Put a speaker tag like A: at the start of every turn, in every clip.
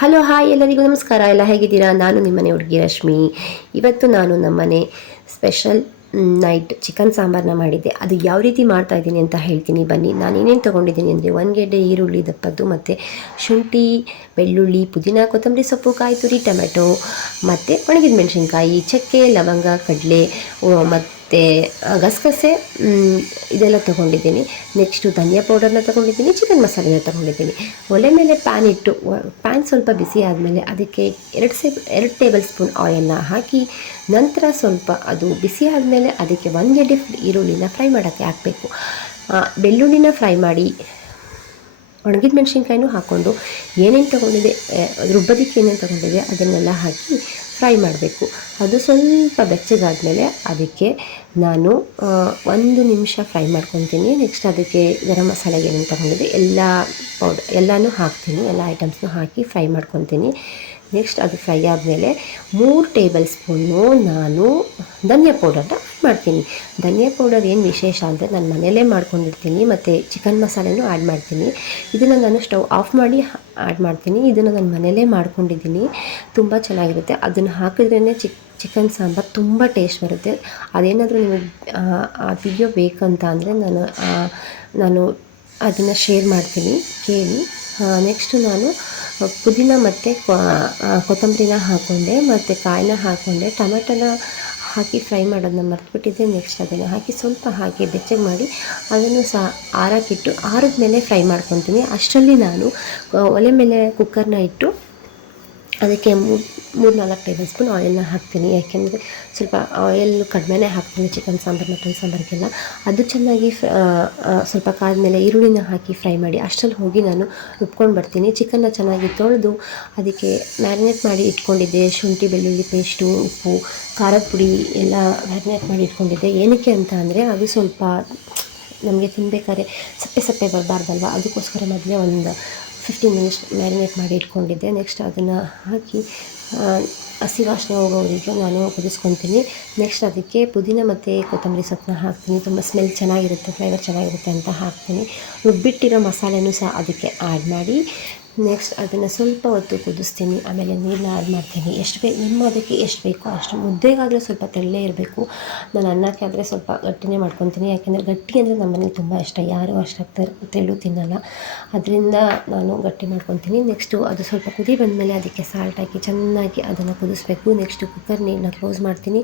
A: Hello hi ಎಲ್ಲರಿಗೂ ನಮಸ್ಕಾರ. ಎಲ್ಲ ಹೇಗಿದ್ದೀರಾ? ನಾನು ನಿಮ್ಮನೆ ಹುಡುಗಿ ರಶ್ಮಿ. ಇವತ್ತು ನಾನು ನಮ್ಮನೆ ಸ್ಪೆಷಲ್ ನೈಟ್ ಚಿಕನ್ ಸಾಂಬಾರನ್ನ ಮಾಡಿದ್ದೆ. ಅದು ಯಾವ ರೀತಿ ಮಾಡ್ತಾ ಇದ್ದೀನಿ ಅಂತ ಹೇಳ್ತೀನಿ. ಬನ್ನಿ, ನಾನು ಏನೇನು ತೊಗೊಂಡಿದ್ದೀನಿ ಅಂದರೆ ಒಂದು ಗೆಡ್ಡೆ ಈರುಳ್ಳಿ ದಪ್ಪದ್ದು ಮತ್ತು ಶುಂಠಿ, ಬೆಳ್ಳುಳ್ಳಿ, ಪುದೀನ, ಕೊತ್ತಂಬರಿ ಸೊಪ್ಪು ಕಾಯಿ ತುರಿ ಟೊಮೆಟೊ ಮತ್ತು ಒಣಗಿದ ಮೆಣಸಿನ್ಕಾಯಿ, ಚಕ್ಕೆ, ಲವಂಗ, ಕಡಲೆ ಮತ್ತು ಗಸಗಸೆ ಮ್, ಇದೆಲ್ಲ ತೊಗೊಂಡಿದ್ದೀನಿ. ನೆಕ್ಸ್ಟು ಧನಿಯಾ ಪೌಡರ್ನ ತೊಗೊಂಡಿದ್ದೀನಿ ಚಿಕನ್ ಮಸಾಲೆನ ತೊಗೊಂಡಿದ್ದೀನಿ. ಒಲೆ ಮೇಲೆ ಪ್ಯಾನ್ ಇಟ್ಟು ಪ್ಯಾನ್ ಸ್ವಲ್ಪ ಬಿಸಿ ಆದಮೇಲೆ ಅದಕ್ಕೆ ಎರಡು ಸೇಬ್ ಎರಡು ಟೇಬಲ್ ಸ್ಪೂನ್ ಆಯಿಲ್ನ ಹಾಕಿ ನಂತರ ಸ್ವಲ್ಪ ಅದು ಬಿಸಿ ಆದಮೇಲೆ ಅದಕ್ಕೆ ಒಂದು ಗೆಡ್ಡೆ ಈರುಳ್ಳಿನ ಫ್ರೈ ಮಾಡೋಕ್ಕೆ ಹಾಕಬೇಕು. ಬೆಳ್ಳುಳ್ಳಿನ ಫ್ರೈ ಮಾಡಿ ಒಣಗಿದ ಮೆಣಸಿನ್ಕಾಯಿನೂ ಹಾಕ್ಕೊಂಡು ಏನೇನು ತೊಗೊಂಡಿದೆ ರುಬ್ಬದಿಕ್ಕೆ ಏನೇನು ತೊಗೊಂಡಿದೆ ಅದನ್ನೆಲ್ಲ ಹಾಕಿ ಫ್ರೈ ಮಾಡಬೇಕು. ಅದು ಸ್ವಲ್ಪ ಬೆಚ್ಚಗಾದಮೇಲೆ ಅದಕ್ಕೆ ನಾನು ಒಂದು ನಿಮಿಷ ಫ್ರೈ ಮಾಡ್ಕೊತೀನಿ. ನೆಕ್ಸ್ಟ್ ಅದಕ್ಕೆ ಗರಂ ಮಸಾಲೆ ಏನೇನು ತೊಗೊಂಡಿದೆ, ಎಲ್ಲ ಪೌಡರ್ ಎಲ್ಲನೂ ಹಾಕ್ತೀನಿ. ಎಲ್ಲ ಐಟಮ್ಸ್ನೂ ಹಾಕಿ ಫ್ರೈ ಮಾಡ್ಕೊತೀನಿ. ನೆಕ್ಸ್ಟ್ ಅದು ಫ್ರೈ ಆದಮೇಲೆ ಮೂರು ಟೇಬಲ್ ಸ್ಪೂನು ನಾನು ಧನಿಯಾ ಪೌಡರ್ನ ಆ್ಯಡ್ ಮಾಡ್ತೀನಿ. ಧನಿಯಾ ಪೌಡರ್ ಏನು ವಿಶೇಷ ಅಂದರೆ ನಾನು ಮನೆಯಲ್ಲೇ ಮಾಡ್ಕೊಂಡಿರ್ತೀನಿ ಮತ್ತು ಚಿಕನ್ ಮಸಾಲೆನೂ ಆ್ಯಡ್ ಮಾಡ್ತೀನಿ. ಇದನ್ನು ನಾನು ಸ್ಟವ್ ಆಫ್ ಮಾಡಿ ಆ್ಯಡ್ ಮಾಡ್ತೀನಿ. ಇದನ್ನು ನಾನು ಮನೆಯಲ್ಲೇ ಮಾಡ್ಕೊಂಡಿದ್ದೀನಿ. ತುಂಬ ಚೆನ್ನಾಗಿರುತ್ತೆ. ಅದನ್ನು ಹಾಕಿದ್ರೇ ಚಿಕ್ ಚಿಕನ್ ಸಾಂಬಾರು ತುಂಬ ಟೇಸ್ಟ್ ಬರುತ್ತೆ. ಅದೇನಾದರೂ ನಿಮಗೆ ಆ, ವಿಡಿಯೋ ಬೇಕಂತ ಅಂದರೆ ನಾನು ನಾನು ಅದನ್ನು ಶೇರ್ ಮಾಡ್ತೀನಿ. ಕೇಳಿ ನೆಕ್ಸ್ಟು ನಾನು ಪುದೀನ ಮತ್ತು ಕೊತ್ತಂಬರಿನ ಹಾಕ್ಕೊಂಡೆ ಮತ್ತು ಕಾಯಿನ ಹಾಕ್ಕೊಂಡೆ ಟೊಮೆಟೊನ ಹಾಕಿ ಫ್ರೈ ಮಾಡೋದನ್ನ ಮರ್ತುಬಿಟ್ಟಿದ್ದೆ ನೆಕ್ಸ್ಟ್ ಅದನ್ನು ಹಾಕಿ ಸ್ವಲ್ಪ ಹಾಕಿ ಬೆಚ್ಚಗೆ ಮಾಡಿ ಅದನ್ನು ಸಹ ಆರಕ್ಕಿಟ್ಟು ಆರದ ಮೇಲೆ ಫ್ರೈ ಮಾಡ್ಕೊತೀನಿ. ಅಷ್ಟರಲ್ಲಿ ನಾನು ಒಲೆ ಮೇಲೆ ಕುಕ್ಕರ್ನ ಇಟ್ಟು ಅದಕ್ಕೆ ಮೂರು ಮೂರು ನಾಲ್ಕು ಟೇಬಲ್ ಸ್ಪೂನ್ ಆಯಿಲ್ನ ಹಾಕ್ತೀನಿ. ಯಾಕೆಂದರೆ ಸ್ವಲ್ಪ ಆಯಿಲ್ ಕಡಿಮೆನೇ ಹಾಕ್ತೀನಿ. ಚಿಕನ್ ಸಾಂಬಾರು ಮಟನ್ ಸಾಂಬಾರಿಗೆಲ್ಲ. ಅದು ಚೆನ್ನಾಗಿ ಸ್ವಲ್ಪ ಕಾದ ಮೇಲೆ ಈರುಳ್ಳಿನ ಹಾಕಿ ಫ್ರೈ ಮಾಡಿ ಅಷ್ಟರಲ್ಲಿ ಹೋಗಿ ನಾನು ರುಬ್ಕೊಂಡು ಬರ್ತೀನಿ. ಚಿಕನ್ನ ಚೆನ್ನಾಗಿ ತೊಳೆದು ಅದಕ್ಕೆ ಮ್ಯಾರಿನೇಟ್ ಮಾಡಿ ಇಟ್ಕೊಂಡಿದ್ದೆ. ಶುಂಠಿ, ಬೆಳ್ಳುಳ್ಳಿ ಪೇಸ್ಟು, ಉಪ್ಪು, ಖಾರದ ಪುಡಿ ಎಲ್ಲ ಮ್ಯಾರಿನೇಟ್ ಮಾಡಿ ಇಟ್ಕೊಂಡಿದ್ದೆ. ಏನಕ್ಕೆ ಅಂತ ಅಂದರೆ ಅದು ಸ್ವಲ್ಪ ನಮಗೆ ತಿನ್ನಬೇಕಾದ್ರೆ ಸಪ್ಪೆ ಸಪ್ಪೆ ಬರಬಾರ್ದಲ್ವ? ಅದಕ್ಕೋಸ್ಕರ ಮೊದಲೇ ಒಂದು ಫಿಫ್ಟೀನ್ ಮಿನಿಟ್ಸ್ ಮ್ಯಾರಿನೇಟ್ ಮಾಡಿ ಇಟ್ಕೊಂಡಿದ್ದೆ. ನೆಕ್ಸ್ಟ್ ಅದನ್ನು ಹಾಕಿ ಹಸಿ ವಾಸನೆ ಹೋಗೋವರೆಗೆ ನಾನು ಕುದಿಸ್ಕೊತೀನಿ. ನೆಕ್ಸ್ಟ್ ಅದಕ್ಕೆ ಪುದೀನ ಮತ್ತು ಕೊತ್ತಂಬರಿ ಸೊಪ್ಪನ್ನ ಹಾಕ್ತೀನಿ. ತುಂಬ ಸ್ಮೆಲ್ ಚೆನ್ನಾಗಿರುತ್ತೆ ಫ್ಲೇವರ್ ಚೆನ್ನಾಗಿರುತ್ತೆ ಅಂತ ಹಾಕ್ತೀನಿ. ರುಬ್ಬಿಟ್ಟಿರೋ ಮಸಾಲೆನೂ ಸಹ ಅದಕ್ಕೆ ಆ್ಯಡ್ ಮಾಡಿ. ನೆಕ್ಸ್ಟ್ ಅದನ್ನು ಸ್ವಲ್ಪ ಹೊತ್ತು ಕುದಿಸ್ತೀನಿ. ಆಮೇಲೆ ನೀರನ್ನ ಆ್ಯಡ್ ಮಾಡ್ತೀನಿ. ಎಷ್ಟು ಬೇಕು ನಿಮ್ಮ ಅದಕ್ಕೆ ಎಷ್ಟು ಬೇಕೋ ಅಷ್ಟು ಮುದ್ದೆಗಾದರೆ ಸ್ವಲ್ಪ ತೆಳ್ಳೇ ಇರಬೇಕು. ನಾನು ಅನ್ನಕ್ಕೆ ಆದರೆ ಸ್ವಲ್ಪ ಗಟ್ಟಿನೇ ಮಾಡ್ಕೊತೀನಿ. ಯಾಕೆಂದರೆ ಗಟ್ಟಿ ಅಂದರೆ ನಮ್ಮ ಮನೇಲಿ ತುಂಬ ಇಷ್ಟ. ಯಾರೂ ಅಷ್ಟು ತೆಳ್ಳು ತಿನ್ನಲ್ಲ. ಅದರಿಂದ ನಾನು ಗಟ್ಟಿ ಮಾಡ್ಕೊತೀನಿ. ನೆಕ್ಸ್ಟು ಅದು ಸ್ವಲ್ಪ ಕುದಿ ಬಂದಮೇಲೆ ಅದಕ್ಕೆ ಸಾಲ್ಟ್ ಹಾಕಿ ಚೆನ್ನಾಗಿ ಅದನ್ನು ಕುದಿಸ್ಬೇಕು. ನೆಕ್ಸ್ಟು ಕುಕ್ಕರ್ ನೀರನ್ನ ಕ್ಲೋಸ್ ಮಾಡ್ತೀನಿ.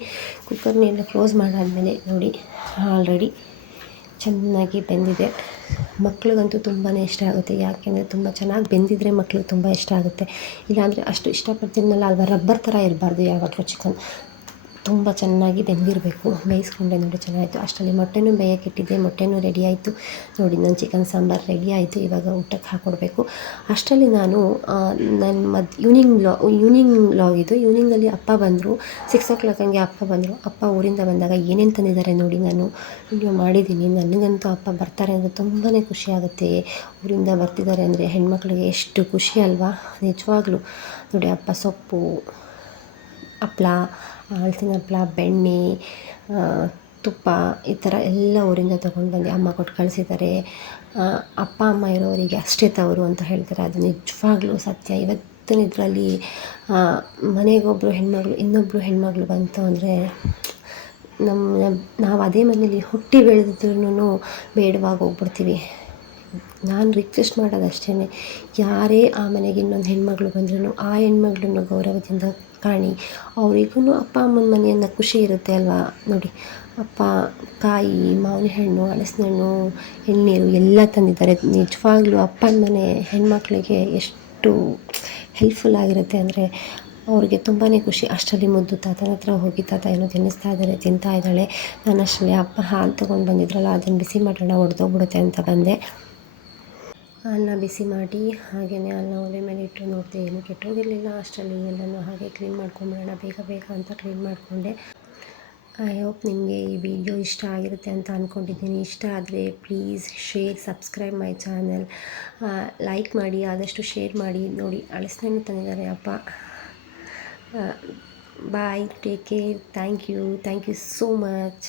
A: ಕುಕ್ಕರ್ ನೀರನ್ನ ಕ್ಲೋಸ್ ಮಾಡಾದಮೇಲೆ ನೋಡಿ ಆಲ್ರೆಡಿ ಚೆನ್ನಾಗಿ ಬೆಂದಿದೆ. ಮಕ್ಳಿಗಂತೂ ತುಂಬಾ ಇಷ್ಟ ಆಗುತ್ತೆ. ಯಾಕೆಂದರೆ ತುಂಬ ಚೆನ್ನಾಗಿ ಬೆಂದಿದ್ರೆ ಮಕ್ಳಿಗೆ ತುಂಬ ಇಷ್ಟ ಆಗುತ್ತೆ. ಇಲ್ಲಾಂದರೆ ಅಷ್ಟು ಇಷ್ಟಪಡ್ತೀನಲ್ಲ ಅಲ್ವಾ? ರಬ್ಬರ್ ಥರ ಇರಬಾರ್ದು ಯಾವಾಗಲೂ ಚಿಕನ್. ತುಂಬ ಚೆನ್ನಾಗಿ ಬೆಂದಿರಬೇಕು. ಬೇಯಿಸ್ಕೊಂಡೆ ನೋಡಿ ಚೆನ್ನಾಗಿತ್ತು ಅಷ್ಟರಲ್ಲಿ ಮೊಟ್ಟೆನೂ ಬೇಯಕ್ಕಿಟ್ಟಿದ್ದೆ ಮೊಟ್ಟೆನೂ ರೆಡಿ ಆಯಿತು. ನೋಡಿ ನನ್ನ ಚಿಕನ್ ಸಾಂಬಾರು ರೆಡಿ ಆಯಿತು. ಇವಾಗ ಊಟಕ್ಕೆ ಹಾಕ್ಕೊಡ್ಬೇಕು ಅಷ್ಟರಲ್ಲಿ ನಾನು ನನ್ನ ಮದ್ ಈವ್ನಿಂಗ್ ಲಾ ಈವ್ನಿಂಗ್ ಲಾಗ್ ಇದು. ಈವ್ನಿಂಗಲ್ಲಿ ಅಪ್ಪ ಬಂದರು. ಸಿಕ್ಸ್ ಓ ಕ್ಲಾಕ್ ಹಂಗೆ ಅಪ್ಪ ಬಂದರು. ಅಪ್ಪ ಊರಿಂದ ಬಂದಾಗ ಏನೇನು ತಂದಿದ್ದಾರೆ ನೋಡಿ ನಾನು ವಿಡಿಯೋ ಮಾಡಿದ್ದೀನಿ. ನನಗಂತೂ ಅಪ್ಪ ಬರ್ತಾರೆ ಅಂದರೆ ತುಂಬಾ ಖುಷಿ ಆಗುತ್ತೆ. ಊರಿಂದ ಬರ್ತಿದ್ದಾರೆ ಅಂದರೆ ಹೆಣ್ಮಕ್ಳಿಗೆ ಎಷ್ಟು ಖುಷಿ ಅಲ್ವಾ? ನಿಜವಾಗ್ಲೂ. ನೋಡಿ, ಅಪ್ಪ ಸೊಪ್ಪು ಹಪ್ಳ ಹಲಸಿನ ಹಪ್ಳ, ಬೆಣ್ಣೆ ತುಪ್ಪ, ಈ ಥರ ಎಲ್ಲ ಊರಿಂದ ತೊಗೊಂಡು ಬಂದು ಅಮ್ಮ ಕೊಟ್ಟು ಕಳಿಸಿದ್ದಾರೆ. ಅಪ್ಪ, ಅಮ್ಮ ಇರೋರಿಗೆ ಅಷ್ಟೇ ತವರು ಅಂತ ಹೇಳ್ತಾರೆ. ಅದು ನಿಜವಾಗ್ಲೂ ಸತ್ಯ. ಇವತ್ತಿನ ಇದರಲ್ಲಿ ಮನೆಗೊಬ್ಬರು ಹೆಣ್ಮಗಳು ಇನ್ನೊಬ್ಬರು ಹೆಣ್ಮಗಳು ಬಂತು ಅಂದರೆ ನಮ್ಮ ನಾವು ಅದೇ ಮನೇಲಿ ಹುಟ್ಟಿ ಬೆಳೆದಿದ್ರೂ ಬೇಡವಾಗಿ ಹೋಗ್ಬಿಡ್ತೀವಿ. ನಾನು ರಿಕ್ವೆಸ್ಟ್ ಮಾಡೋದು ಅಷ್ಟೇ ಯಾರೇ ಆ ಮನೆಗೆ ಇನ್ನೊಂದು ಹೆಣ್ಮಗಳು ಬಂದ್ರೂ ಆ ಹೆಣ್ಮಗಳನ್ನ ಗೌರವದಿಂದ ಕಾಣಿ. ಅವರಿಗೂ ಅಪ್ಪ ಅಮ್ಮನ ಮನೆಯನ್ನು ಖುಷಿ ಇರುತ್ತೆ ಅಲ್ವಾ? ನೋಡಿ, ಅಪ್ಪ, ಕಾಯಿ, ಮಾವಿನ ಹಣ್ಣು ಹಲಸಿನ ಹಣ್ಣು ಎಳ್ನೀರು ಎಲ್ಲ ತಂದಿದ್ದಾರೆ. ನಿಜವಾಗ್ಲೂ ಅಪ್ಪನ ಮನೆ ಹೆಣ್ಮಕ್ಳಿಗೆ ಎಷ್ಟು ಹೆಲ್ಪ್ಫುಲ್ ಆಗಿರುತ್ತೆ ಅಂದರೆ ಅವ್ರಿಗೆ ತುಂಬಾ ಖುಷಿ. ಅಷ್ಟರಲ್ಲಿ ಮುದ್ದು ತಾತನ ಹತ್ರ ಹೋಗಿ ತಾತ ಏನೋ ತಿನ್ನಿಸ್ತಾ ಇದ್ದಾರೆ ತಿಂತಾ ಇದ್ದಾಳೆ. ನಾನು ಅಷ್ಟರಲ್ಲಿ ಅಪ್ಪ ಹಾಲು ತೊಗೊಂಡು ಬಂದಿದ್ರಲ್ಲ, ಅದನ್ನು ಬಿಸಿ ಮಾಡೋಣ ಹೊಡೆದೋಗ್ಬಿಡುತ್ತೆ ಅಂತ ಬಂದೆ. ಅನ್ನ ಬಿಸಿ ಮಾಡಿ ಹಾಗೆಯೇ ಅನ್ನ ಒಲೆ ಮೇಲೆ ಇಟ್ಟು ನೋಡಿದೆ ಏನು ಕೆಟ್ಟೋಗಿರಲಿಲ್ಲ, ಅಷ್ಟರಲ್ಲಿ ಎಲ್ಲನೂ ಹಾಗೆ ಕ್ಲೀನ್ ಮಾಡ್ಕೊಂಬಿಡೋಣ, ಬೇಗ ಬೇಗ ಅಂತ ಕ್ಲೀನ್ ಮಾಡಿಕೊಂಡೆ. ಐ ಹೋಪ್ ನಿಮಗೆ ಈ ವಿಡಿಯೋ ಇಷ್ಟ ಆಗಿರುತ್ತೆ ಅಂತ ಅಂದ್ಕೊಂಡಿದ್ದೀನಿ ಇಷ್ಟ ಆದರೆ please share subscribe my channel like ಮಾಡಿ, ಆದಷ್ಟು ಶೇರ್ ಮಾಡಿ, ನೋಡಿ ಅಳಿಸ್ನೇನು ತಂದಿದ್ದಾರೆ ಅಪ್ಪ. Bye take care thank you thank you so much